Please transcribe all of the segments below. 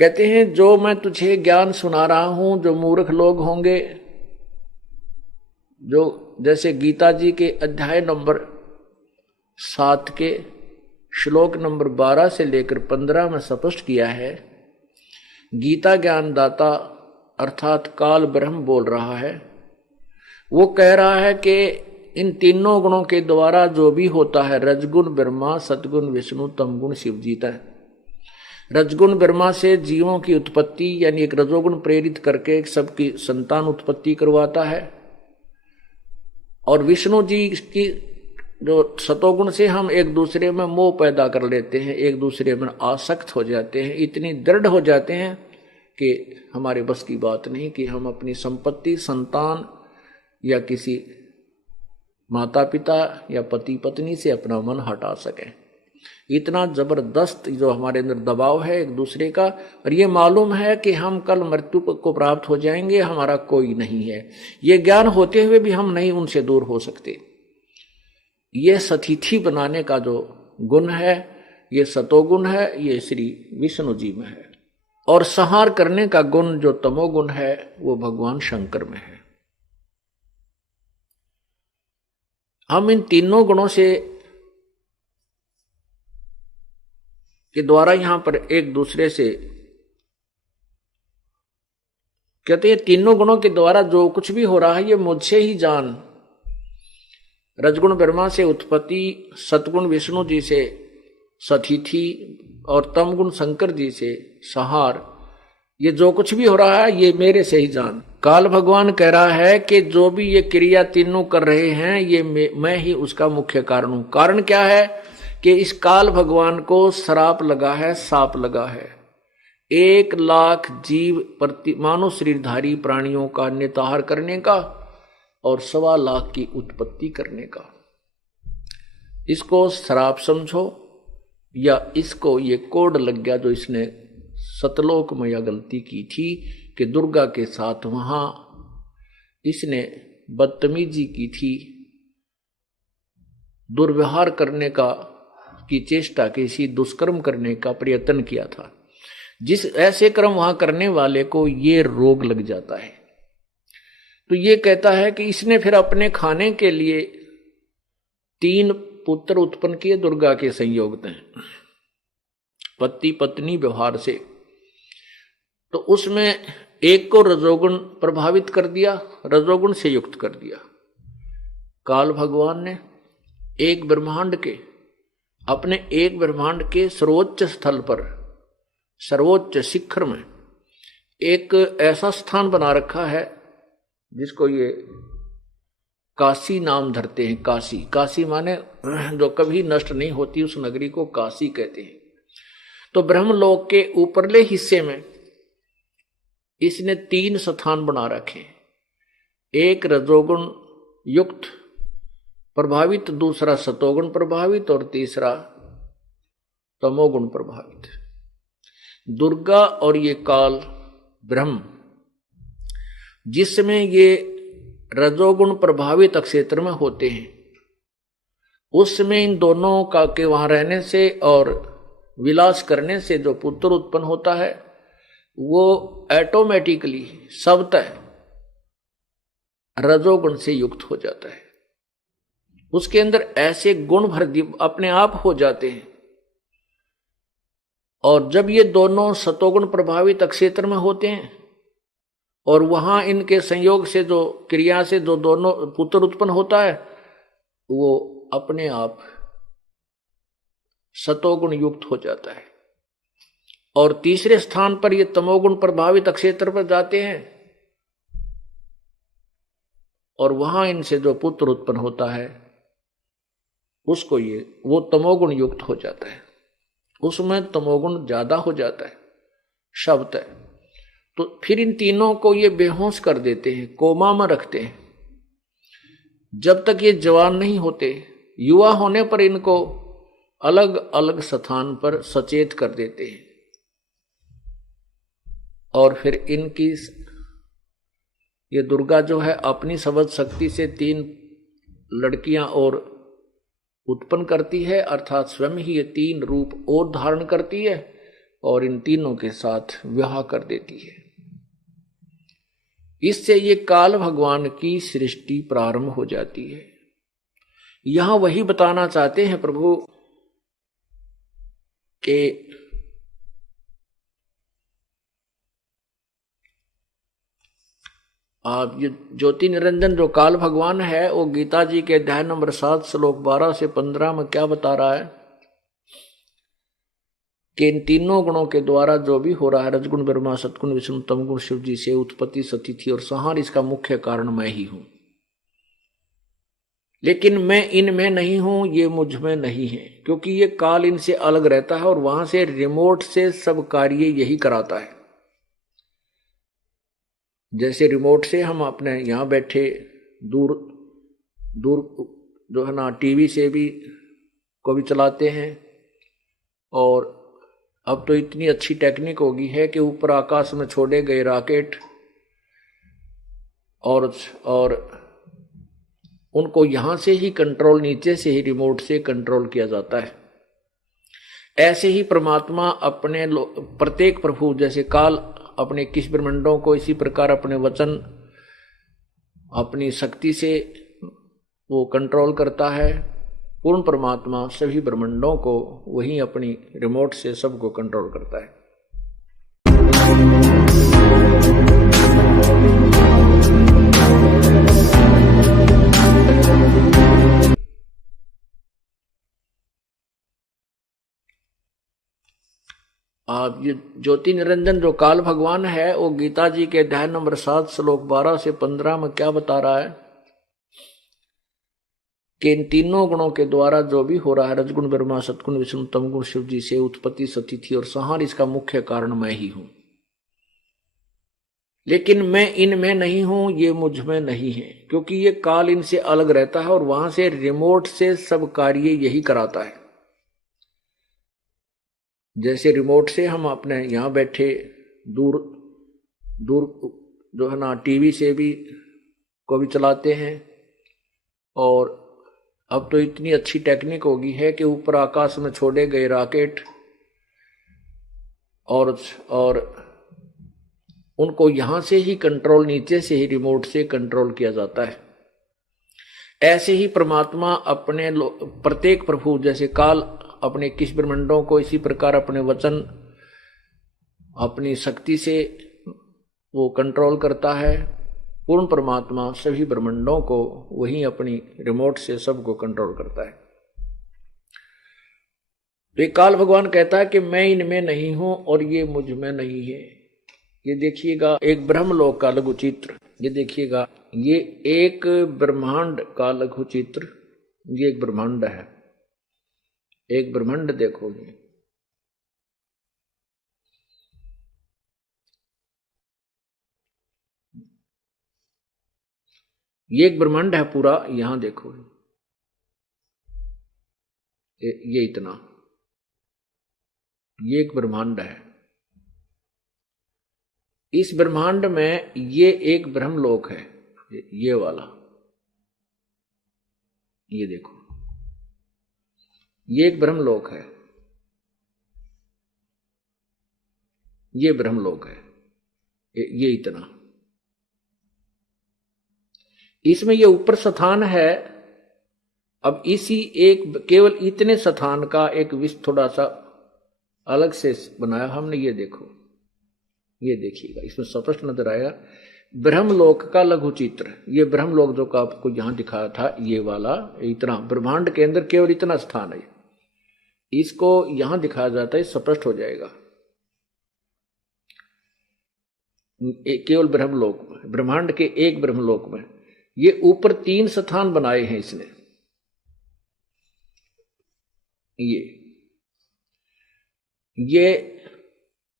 कहते हैं जो मैं तुझे ज्ञान सुना रहा हूं, जो मूर्ख लोग होंगे, जो जैसे गीता जी के अध्याय नंबर 7 के श्लोक नंबर 12 से लेकर 15 में स्पष्ट किया है, गीता ज्ञान दाता अर्थात काल ब्रह्म बोल रहा है। वो कह रहा है कि इन तीनों गुणों के द्वारा जो भी होता है, रजगुण ब्रह्मा, सतगुण विष्णु, तमगुण शिव जीता है। रजगुण ब्रह्मा से जीवों की उत्पत्ति यानी एक रजोगुण प्रेरित करके सबकी संतान उत्पत्ति करवाता है, और विष्णु जी की जो सतोगुण से हम एक दूसरे में मोह पैदा कर लेते हैं, एक दूसरे में आसक्त हो जाते हैं, इतनी दृढ़ हो जाते हैं कि हमारे बस की बात नहीं कि हम अपनी संपत्ति, संतान या किसी माता पिता या पति पत्नी से अपना मन हटा सकें। इतना जबरदस्त जो हमारे अंदर दबाव है एक दूसरे का, और ये मालूम है कि हम कल मृत्यु को प्राप्त हो जाएंगे, हमारा कोई नहीं है। ये ज्ञान होते हुए भी हम नहीं उनसे दूर हो सकते। ये सतिथि बनाने का जो गुण है, ये सतोगुण है, ये श्री विष्णु जी में है, और संहार करने का गुण जो तमोगुण है वो भगवान शंकर में है। हम इन तीनों गुणों से के द्वारा यहां पर एक दूसरे से कहते हैं, तीनों गुणों के द्वारा जो कुछ भी हो रहा है ये मुझसे ही जान। रजगुण ब्रह्मा से उत्पत्ति, सतगुण विष्णु जी से सतिथि और तमगुण शंकर जी से संहार, ये जो कुछ भी हो रहा है ये मेरे से ही जान। काल भगवान कह रहा है कि जो भी ये क्रिया तीनों कर रहे हैं ये मैं ही उसका मुख्य कारण हूं। कारण क्या है कि इस काल भगवान को श्राप लगा है, साप लगा है। 1,00,000 जीव प्रति मानव शरीरधारी प्राणियों का निताहार करने का और 1,25,000 की उत्पत्ति करने का। इसको श्राप समझो या इसको ये कोड लग गया जो इसने सतलोक में यह गलती की थी कि दुर्गा के साथ वहां इसने बदतमीजी की थी, दुर्व्यवहार करने का की चेष्टा, किसी दुष्कर्म करने का प्रयत्न किया था। जिस ऐसे कर्म वहां करने वाले को ये रोग लग जाता है। तो ये कहता है कि इसने फिर अपने खाने के लिए 3 पुत्र उत्पन्न किए दुर्गा के संयोग में, पति पत्नी व्यवहार से। तो उसमें एक को रजोगुण प्रभावित कर दिया, रजोगुण से युक्त कर दिया। काल भगवान ने एक ब्रह्मांड के अपने एक ब्रह्मांड के सर्वोच्च स्थल पर, सर्वोच्च शिखर में एक ऐसा स्थान बना रखा है जिसको ये काशी नाम धरते हैं। काशी, काशी माने जो कभी नष्ट नहीं होती, उस नगरी को काशी कहते हैं। तो ब्रह्मलोक के ऊपरले हिस्से में इसने 3 स्थान बना रखे, एक रजोगुण युक्त प्रभावित, दूसरा सतोगुण प्रभावित और तीसरा तमोगुण प्रभावित। दुर्गा और ये काल ब्रह्म, जिसमें ये रजोगुण प्रभावित क्षेत्र में होते हैं, उसमें इन दोनों का के वहां रहने से और विलास करने से जो पुत्र उत्पन्न होता है वो ऑटोमेटिकली स्वतः रजोगुण से युक्त हो जाता है। उसके अंदर ऐसे गुण भर अपने आप हो जाते हैं। और जब ये दोनों सतोगुण प्रभावित क्षेत्र में होते हैं और वहां इनके संयोग से जो क्रिया से जो दोनों पुत्र उत्पन्न होता है वो अपने आप सतोगुण युक्त हो जाता है। और तीसरे स्थान पर ये तमोगुण प्रभावित क्षेत्र पर जाते हैं और वहां इनसे जो पुत्र उत्पन्न होता है उसको वो तमोगुण युक्त हो जाता है, उसमें तमोगुण ज्यादा हो जाता है शब्द है। तो फिर इन तीनों को ये बेहोश कर देते हैं, कोमा में रखते हैं। जब तक ये जवान नहीं होते, युवा होने पर इनको अलग अलग स्थान पर सचेत कर देते हैं और फिर इनकी ये दुर्गा जो है अपनी समझ शक्ति से 3 लड़कियां और उत्पन्न करती है, अर्थात स्वयं ही ये 3 रूप और धारण करती है और इन तीनों के साथ विवाह कर देती है। इससे ये काल भगवान की सृष्टि प्रारंभ हो जाती है। यहां वही बताना चाहते हैं प्रभु कि आप ये ज्योति निरंजन जो काल भगवान है वो गीता जी के अध्याय नंबर 7 श्लोक 12 से 15 में क्या बता रहा है कि इन तीनों गुणों के द्वारा जो भी हो रहा है, रजगुण ब्रह्मा, सतगुण विष्णु, तमगुण शिव जी से उत्पत्ति सतिथि और संहार, इसका मुख्य कारण मैं ही हूं। लेकिन मैं इनमें नहीं हूं, ये मुझ में नहीं है, क्योंकि ये काल इनसे अलग रहता है और वहां से रिमोट से सब कार्य यही कराता है। जैसे रिमोट से हम अपने यहां बैठे दूर दूर जो है ना टीवी से भी को भी चलाते हैं, और अब तो इतनी अच्छी टेक्निक होगी है कि ऊपर आकाश में छोड़े गए रॉकेट और उनको यहां से ही कंट्रोल, नीचे से ही रिमोट से कंट्रोल किया जाता है। ऐसे ही परमात्मा अपने प्रत्येक प्रभु, जैसे काल अपने 21 ब्रह्मांडों को, इसी प्रकार अपने वचन, अपनी शक्ति से वो कंट्रोल करता है। पूर्ण परमात्मा सभी ब्रह्मांडों को वही अपनी रिमोट से सबको कंट्रोल करता है। आप ये ज्योति निरंजन जो काल भगवान है वो गीता जी के अध्याय नंबर 7 श्लोक 12 से 15 में क्या बता रहा है कि इन तीनों गुणों के द्वारा जो भी हो रहा है, रजगुण ब्रह्मा, सतगुण विष्णु, तमगुण शिव जी से उत्पत्ति सतिथि और संहार, इसका मुख्य कारण मैं ही हूं। लेकिन मैं इनमें नहीं हूं, ये मुझ में नहीं है, क्योंकि ये काल इनसे अलग रहता है और वहां से रिमोट से सब कार्य यही कराता है। जैसे रिमोट से हम अपने यहां बैठे दूर दूर जो है ना टीवी से भी को भी चलाते हैं, और अब तो इतनी अच्छी टेक्निक होगी है कि ऊपर आकाश में छोड़े गए रॉकेट और उनको यहां से ही कंट्रोल, नीचे से ही रिमोट से कंट्रोल किया जाता है। ऐसे ही परमात्मा अपने प्रत्येक प्रभु, जैसे काल अपने 21 ब्रह्मांडों को, इसी प्रकार अपने वचन, अपनी शक्ति से वो कंट्रोल करता है। पूर्ण परमात्मा सभी ब्रह्मांडों को वही अपनी रिमोट से सबको कंट्रोल करता है। तो काल भगवान कहता है कि मैं इनमें नहीं हूं और ये मुझ में नहीं है। ये देखिएगा एक ब्रह्मलोक का लघु चित्र, ये देखिएगा ये एक ब्रह्मांड का लघु चित्र, ये एक ब्रह्मांड है, एक ब्रह्मांड देखोगे। ये एक ब्रह्मांड है पूरा, यहां देखो ये इतना, ये एक ब्रह्मांड है। इस ब्रह्मांड में ये एक ब्रह्मलोक है, ये वाला, ये देखो ये एक ब्रह्मलोक है, ये ब्रह्मलोक है, ये इतना। इसमें ये ऊपर स्थान है। अब इसी एक केवल इतने स्थान का एक विश्व थोड़ा सा अलग से बनाया हमने। ये देखो, ये देखिएगा, इसमें स्पष्ट नजर आएगा ब्रह्मलोक का लघु चित्र। ये ब्रह्मलोक जो का आपको यहां दिखाया था, ये वाला इतना ब्रह्मांड के अंदर केवल इतना स्थान है, इसको यहां दिखाया जाता है, स्पष्ट हो जाएगा। केवल ब्रह्मलोक में, ब्रह्मांड के एक ब्रह्मलोक में ये ऊपर 3 स्थान बनाए हैं इसने। ये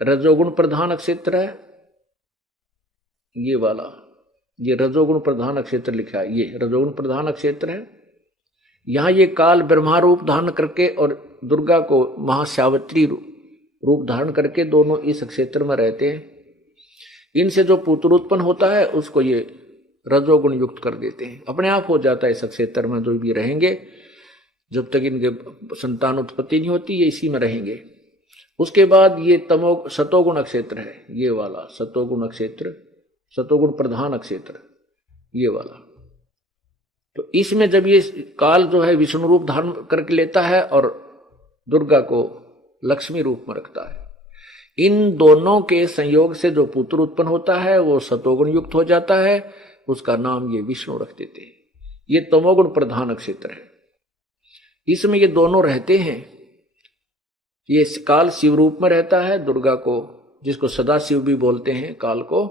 रजोगुण प्रधान क्षेत्र है, ये वाला, ये रजोगुण प्रधान क्षेत्र लिखा है, ये रजोगुण प्रधान क्षेत्र है। यहां ये काल ब्रह्मा रूप धारण करके और दुर्गा को महासावित्री रूप धारण करके दोनों इस क्षेत्र में रहते हैं। इनसे जो पुत्र उत्पन्न होता है उसको ये रजोगुण युक्त कर देते हैं, अपने आप हो जाता है। इस क्षेत्र में जो भी रहेंगे, जब तक इनके संतान उत्पत्ति नहीं होती, ये इसी में रहेंगे। उसके बाद ये सतोगुण अक्षेत्र है, ये वाला सतोगुण अक्षेत्र, सतोगुण प्रधान अक्षेत्र, ये वाला। तो इसमें जब ये काल जो है विष्णु रूप धारण करके लेता है और दुर्गा को लक्ष्मी रूप में रखता है, इन दोनों के संयोग से जो पुत्र उत्पन्न होता है वो सतोगुण युक्त हो जाता है, उसका नाम ये विष्णु रख देते हैं। ये तमोगुण प्रधान क्षेत्र है, इसमें ये दोनों रहते हैं। ये काल शिव रूप में रहता है, दुर्गा को, जिसको सदा शिव भी बोलते हैं काल को,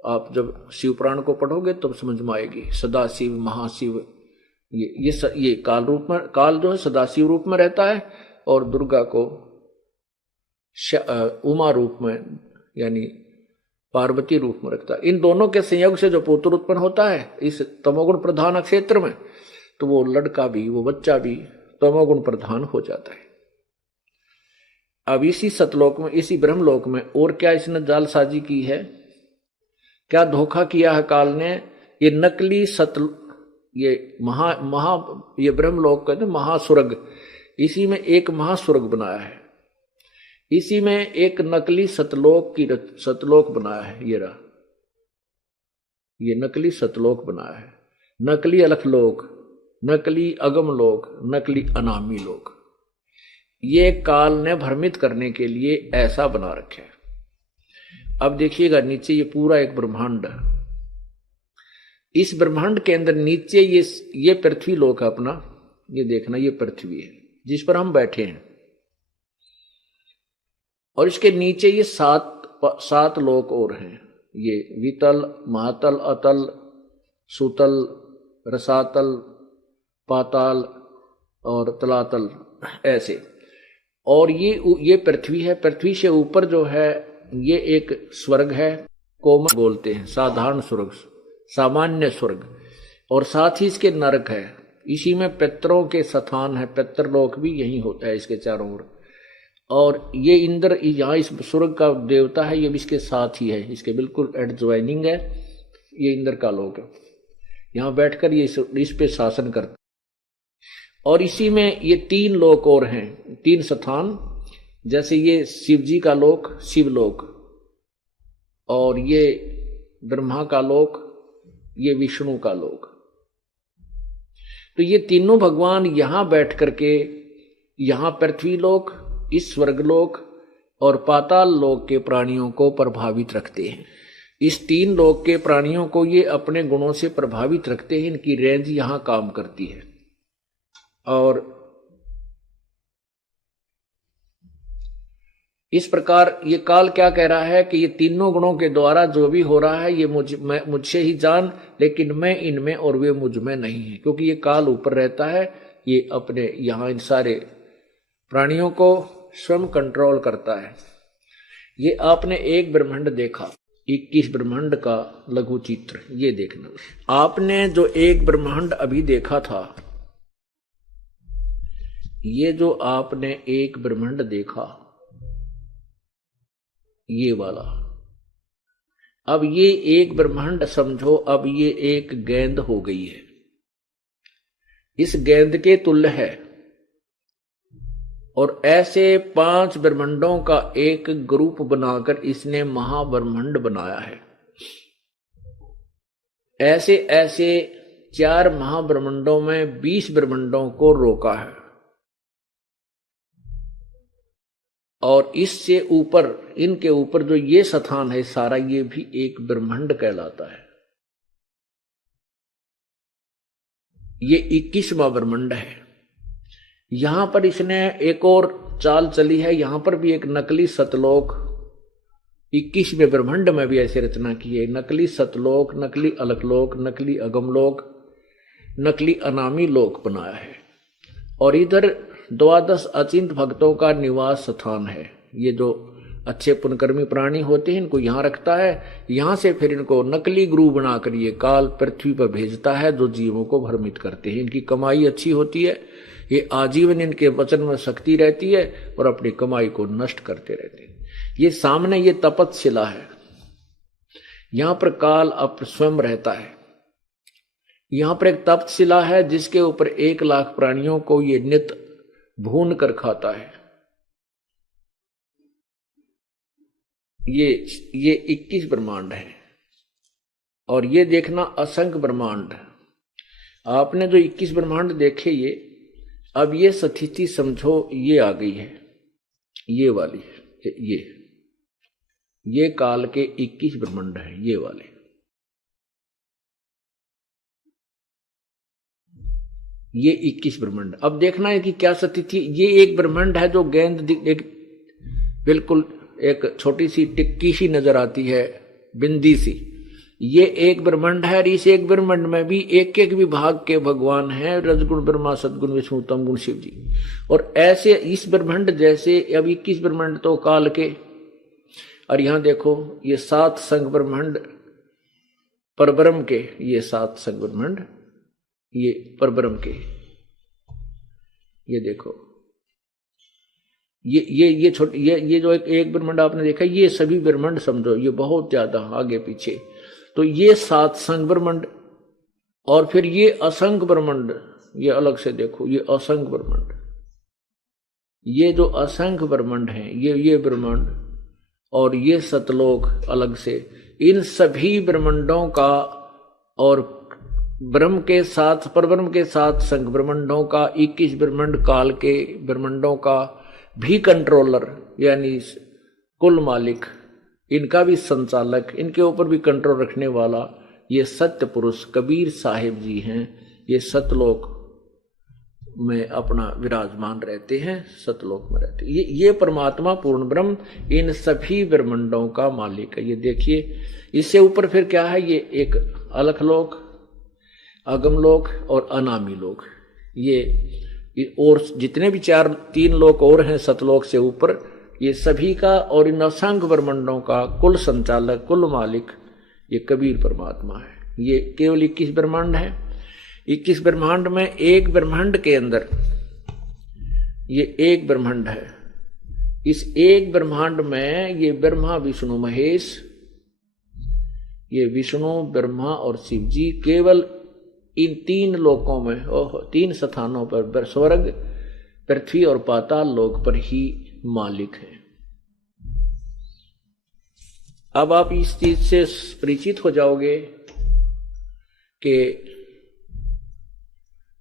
आप जब शिव पुराण को पढ़ोगे तब समझ में आएगी। सदा शिव, महाशिव, ये काल रूप में, काल जो है सदाशिव रूप में रहता है और दुर्गा को उमा रूप में यानी पार्वती रूप में रखता है। इन दोनों के संयोग से जो पुत्र उत्पन्न होता है इस तमोगुण प्रधान क्षेत्र में, तो वो लड़का भी, वो बच्चा भी तमोगुण प्रधान हो जाता है। अब इसी सतलोक में, इसी ब्रह्मलोक में और क्या इसने जालसाजी की है, क्या धोखा किया है काल ने। ये नकली ये ये ब्रह्मलोक कहते हैं महास्वर्ग, इसी में एक महास्वर्ग बनाया है, इसी में एक नकली सतलोक बनाया है। ये रहा, ये नकली सतलोक बनाया है, नकली अलखलोक, नकली अगमलोक, नकली अनामी लोक। ये काल ने भ्रमित करने के लिए ऐसा बना रखा है। अब देखिएगा नीचे ये पूरा एक ब्रह्मांड है, इस ब्रह्मांड के अंदर नीचे ये पृथ्वी लोक है अपना, ये देखना, ये पृथ्वी है जिस पर हम बैठे हैं, और इसके नीचे ये सात लोक और हैं। ये वितल, महातल, अतल, सुतल, रसातल, पाताल और तलातल, ऐसे। और ये पृथ्वी है। पृथ्वी से ऊपर जो है ये एक स्वर्ग है, कोमल बोलते हैं, साधारण स्वर्ग, सामान्य स्वर्ग, और साथ ही इसके नरक है। इसी में पितरों के स्थान है, पितरलोक भी यही होता है इसके चारों ओर। और ये इंद्र यहाँ इस स्वर्ग का देवता है, ये भी इसके साथ ही है, इसके बिल्कुल एडजॉइनिंग है, ये इंद्र का लोक है। यहाँ बैठकर ये इस पे शासन करता है। और इसी में ये 3 लोक और हैं, 3 स्थान, जैसे ये शिव जी का लोक शिवलोक, और ये ब्रह्मा का लोक, ये विष्णु का लोक। तो ये तीनों भगवान यहां बैठ करके, यहां पृथ्वी लोक, इस स्वर्गलोक और पाताल लोक के प्राणियों को प्रभावित रखते हैं। इस 3 लोक के प्राणियों को ये अपने गुणों से प्रभावित रखते हैं, इनकी रेंज यहां काम करती है। और इस प्रकार ये काल क्या कह रहा है कि ये तीनों गुणों के द्वारा जो भी हो रहा है ये मुझसे ही जान, लेकिन मैं इनमें और वे मुझ में नहीं है। क्योंकि ये काल ऊपर रहता है, ये अपने यहाँ इन सारे प्राणियों को स्वयं कंट्रोल करता है। ये आपने एक ब्रह्मांड देखा, 21 ब्रह्मांड का लघु चित्र, ये देखना। आपने जो एक ब्रह्मांड अभी देखा था, ये जो आपने एक ब्रह्मांड देखा, ये वाला, अब ये एक ब्रह्मांड समझो, अब ये एक गेंद हो गई है, इस गेंद के तुल्य है। और ऐसे 5 ब्रह्मांडों का एक ग्रुप बनाकर इसने महाब्रह्मांड बनाया है। ऐसे ऐसे 4 महाब्रह्मांडों में 20 ब्रह्मांडों को रोका है। और इससे ऊपर, इनके ऊपर जो ये स्थान है सारा, ये भी एक ब्रह्मांड कहलाता है। ये 21वां ब्रह्मांड है। यहां पर इसने एक और चाल चली है, यहां पर भी एक नकली सतलोक, 21वें ब्रह्मांड में भी ऐसी रचना की है। नकली सतलोक, नकली अलकलोक, नकली अगमलोक, नकली अनामी लोक बनाया है। और इधर 12 अचिंत भक्तों का निवास स्थान है। ये जो अच्छे पुण्यकर्मी प्राणी होते हैं इनको यहाँ रखता है। यहाँ से फिर इनको नकली गुरु बनाकर ये काल पृथ्वी पर भेजता है, जो जीवों को भ्रमित करते हैं। इनकी कमाई अच्छी होती है, ये आजीवन इनके वचन में शक्ति रहती है और अपनी कमाई को नष्ट करते रहते हैं। ये सामने ये तपतशिला है, यहाँ पर काल अब स्वयं रहता है। यहाँ पर एक तपतशिला है जिसके ऊपर 1 लाख प्राणियों को ये नित भून कर खाता है। ये 21 ब्रह्मांड है और ये देखना असंख्य ब्रह्मांड। आपने जो 21 ब्रह्मांड देखे ये, अब ये स्थिति समझो ये आ गई है, ये वाली, ये काल के 21 ब्रह्मांड है, ये वाले। ये 21 ब्रह्मांड। अब देखना है कि क्या स्थिति। ये एक ब्रह्मांड है जो गेंद एक बिल्कुल एक छोटी सी टिक्की सी नजर आती है, बिंदी सी। ये एक ब्रह्मांड है और इस एक ब्रह्मांड में भी एक एक विभाग के भगवान हैं, रजगुण ब्रह्मा, सदगुण विष्णु, तम गुण शिव जी। और ऐसे इस ब्रह्मांड जैसे अब 21 ब्रह्मांड तो काल के। और यहां देखो ये 7 संघ ब्रह्मांड परब्रह्म के, ये 7 संघ ब्रह्मांड ये परब्रह्म के। ये देखो ये छोटे ये जो एक ब्रह्मांड आपने देखा, ये सभी ब्रह्मांड समझो ये बहुत ज्यादा आगे पीछे। तो ये 7 संघ ब्रह्मांड और फिर ये असंख्य ब्रह्मांड, ये अलग से देखो, ये असंख्य ब्रह्मांड। ये जो असंख्य ब्रह्मांड है ये ब्रह्मांड और ये सतलोक अलग से। इन सभी ब्रह्मांडों का और ब्रह्म के साथ परब्रह्म के साथ संघ ब्रह्मांडों का 21 ब्रह्मांड काल के ब्रह्मांडों का भी कंट्रोलर यानी कुल मालिक, इनका भी संचालक, इनके ऊपर भी कंट्रोल रखने वाला ये सत्य पुरुष कबीर साहिब जी हैं। ये सतलोक में अपना विराजमान रहते हैं, सतलोक में रहते हैं। ये परमात्मा पूर्ण ब्रह्म इन सभी ब्रह्मांडों का मालिक है। ये देखिए इससे ऊपर फिर क्या है, ये एक अलख लोक, अगम लोक और अनामी लोक। ये और जितने भी 3 लोक और हैं सतलोक से ऊपर, ये सभी का और इन असंख्य ब्रह्मांडों का कुल संचालक, कुल मालिक ये कबीर परमात्मा है। ये केवल 21 ब्रह्मांड है। 21 ब्रह्मांड में एक ब्रह्मांड के अंदर ये एक ब्रह्मांड है। इस एक ब्रह्मांड में ये ब्रह्मा विष्णु महेश, ये विष्णु ब्रह्मा और शिव जी केवल इन 3 लोकों में 3 स्थानों पर स्वर्ग, पृथ्वी और पाताल लोक पर ही मालिक है। अब आप इस चीज से परिचित हो जाओगे कि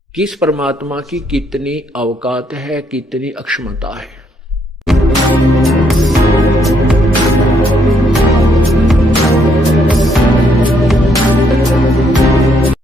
किस परमात्मा की कितनी अवकात है, कितनी अक्षमता है।